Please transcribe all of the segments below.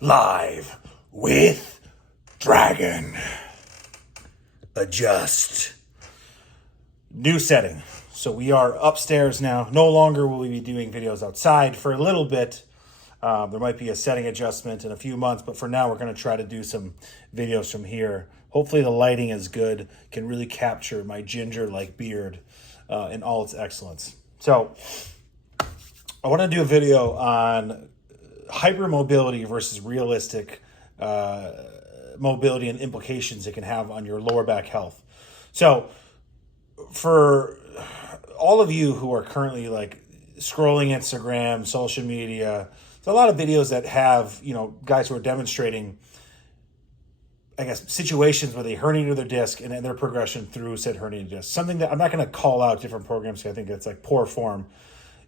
Live with Dragon. Adjust. New setting. So we are upstairs now. No longer will we be doing videos outside for a little bit. There might be a setting adjustment in a few months, but for now we're going to try to do some videos from here. Hopefully the lighting is good, can really capture my ginger-like beard in all its excellence. So I want to do a video on hypermobility versus realistic mobility and implications it can have on your lower back health. So for all of you who are currently like scrolling Instagram, social media, there's a lot of videos that have, guys who are demonstrating, I guess, situations where they herniate their disc and their progression through said herniated disc. Something that I'm not going to call out different programs because I think it's like poor form.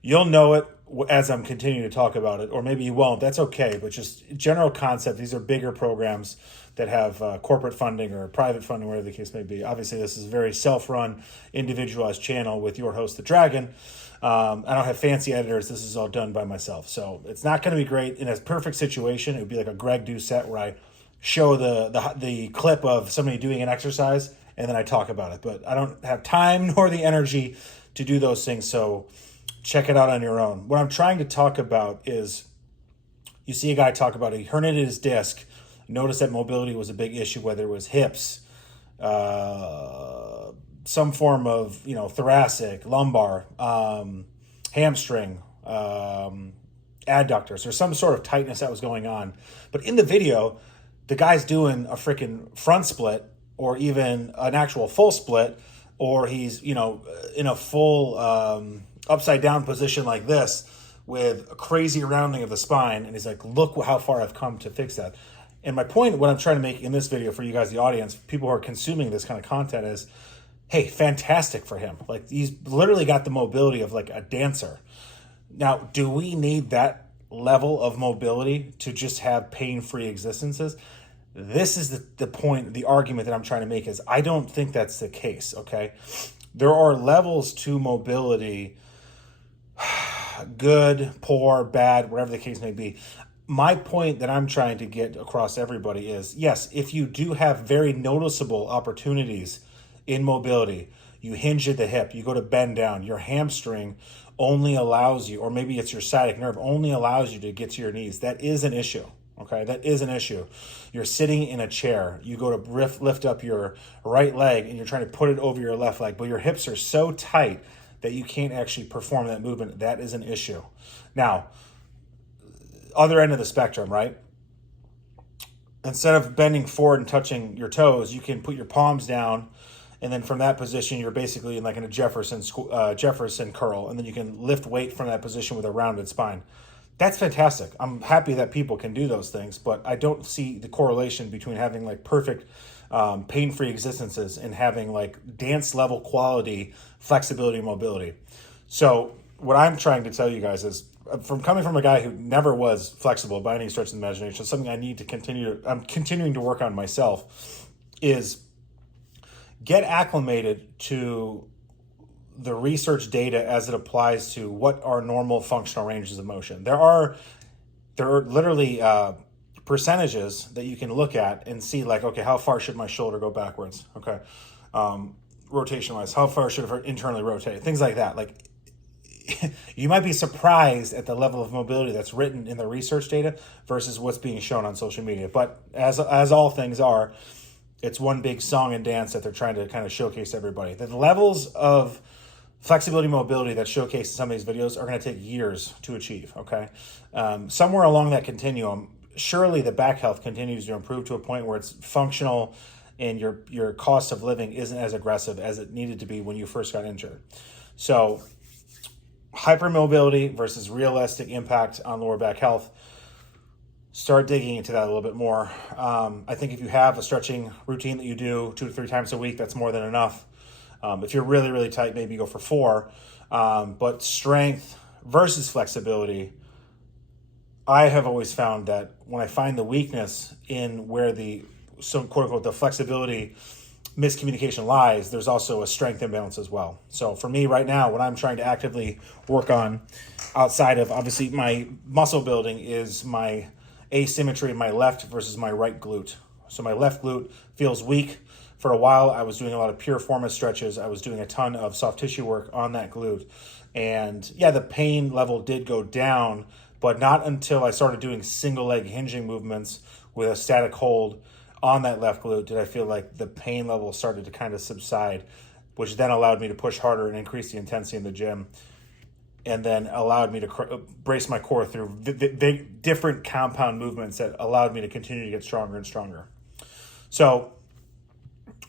You'll know it as I'm continuing to talk about it, or maybe you won't. That's okay, but just general concept. These are bigger programs that have corporate funding or private funding, whatever the case may be. Obviously, this is a very self-run, individualized channel with your host, The Dragon. I don't have fancy editors. This is all done by myself. So it's not going to be great. In a perfect situation, it would be like a Greg Doucette where I show the clip of somebody doing an exercise and then I talk about it. But I don't have time nor the energy to do those things, so check it out on your own. What I'm trying to talk about is, you see a guy talk about he herniated his disc. Notice that mobility was a big issue, whether it was hips, some form of thoracic, lumbar, hamstring, adductors, or some sort of tightness that was going on. But in the video, the guy's doing a freaking front split, or even an actual full split, or he's in a full upside down position like this with a crazy rounding of the spine, and he's like, look how far I've come to fix that. And my point, what I'm trying to make in this video for you guys, the audience, people who are consuming this kind of content, is, hey, fantastic for him. Like, he's literally got the mobility of like a dancer. Now, do we need that level of mobility to just have pain-free existences? This is the point, the argument that I'm trying to make is I don't think that's the case, okay? There are levels to mobility, good, poor, bad, whatever the case may be. My point that I'm trying to get across to everybody is, yes, if you do have very noticeable opportunities in mobility, you hinge at the hip, you go to bend down, your hamstring only allows you, or maybe it's your sciatic nerve, only allows you to get to your knees. That is an issue, okay? That is an issue. You're sitting in a chair, you go to lift up your right leg and you're trying to put it over your left leg, but your hips are so tight that you can't actually perform that movement. That is an issue. Now, other end of the spectrum, right? Instead of bending forward and touching your toes, you can put your palms down, and then from that position, you're basically in like in a Jefferson curl, and then you can lift weight from that position with a rounded spine. That's fantastic. I'm happy that people can do those things, but I don't see the correlation between having like perfect pain-free existences and having like dance level quality flexibility and mobility. So what I'm trying to tell you guys is, coming from a guy who never was flexible by any stretch of the imagination, something I need to I'm continuing to work on myself, is get acclimated to the research data as it applies to what are normal functional ranges of motion. There are literally percentages that you can look at and see, like, okay, how far should my shoulder go backwards? Okay. Rotation wise, how far should it internally rotate? Things like that. Like, you might be surprised at the level of mobility that's written in the research data versus what's being shown on social media. But as all things are, it's one big song and dance that they're trying to kind of showcase to everybody. The levels of flexibility, mobility that showcased in some of these videos are going to take years to achieve, okay? Somewhere along that continuum, surely the back health continues to improve to a point where it's functional and your cost of living isn't as aggressive as it needed to be when you first got injured. So hypermobility versus realistic impact on lower back health. Start digging into that a little bit more. I think if you have a stretching routine that you do 2 to 3 times a week, that's more than enough. If you're really, really tight, maybe go for 4. But strength versus flexibility, I have always found that when I find the weakness in where the quote unquote the flexibility miscommunication lies, there's also a strength imbalance as well. So for me right now, what I'm trying to actively work on outside of obviously my muscle building is my asymmetry in my left versus my right glute. So my left glute feels weak. For a while, I was doing a lot of piriformis stretches. I was doing a ton of soft tissue work on that glute. And yeah, the pain level did go down, but not until I started doing single leg hinging movements with a static hold on that left glute did I feel like the pain level started to kind of subside, which then allowed me to push harder and increase the intensity in the gym, and then allowed me to brace my core through different compound movements that allowed me to continue to get stronger and stronger. So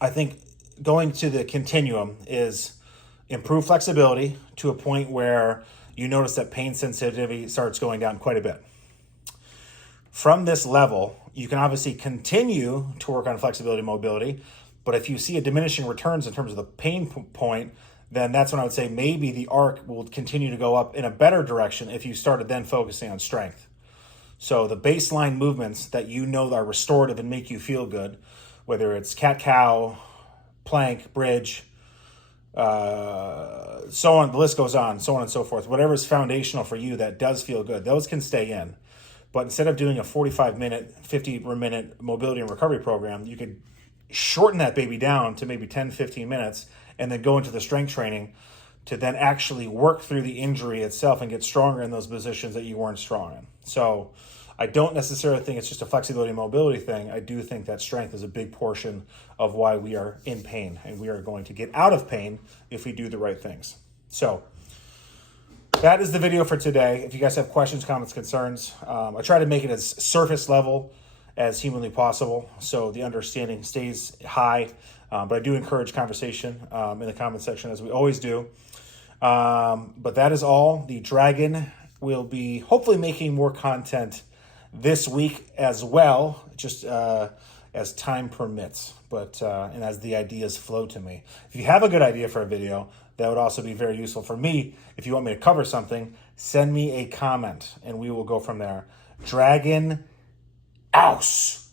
I think going to the continuum is improve flexibility to a point where you notice that pain sensitivity starts going down quite a bit. From this level, you can obviously continue to work on flexibility and mobility, but if you see a diminishing returns in terms of the pain point, then that's when I would say maybe the arc will continue to go up in a better direction if you started then focusing on strength. So the baseline movements that you know are restorative and make you feel good, whether it's cat-cow, plank, bridge, so on, the list goes on, so on and so forth. Whatever is foundational for you that does feel good, those can stay in. But instead of doing a 45-minute, 50-minute mobility and recovery program, you could shorten that baby down to maybe 10, 15 minutes and then go into the strength training to then actually work through the injury itself and get stronger in those positions that you weren't strong in. So I don't necessarily think it's just a flexibility and mobility thing. I do think that strength is a big portion of why we are in pain, and we are going to get out of pain if we do the right things. So that is the video for today. If you guys have questions, comments, concerns, I try to make it as surface level as humanly possible so the understanding stays high. But I do encourage conversation in the comment section, as we always do. But that is all. The Dragon will be hopefully making more content this week as well, just as time permits, but and as the ideas flow to me. If you have a good idea for a video, that would also be very useful for me. If you want me to cover something, send me a comment and we will go from there. Dragon Aus.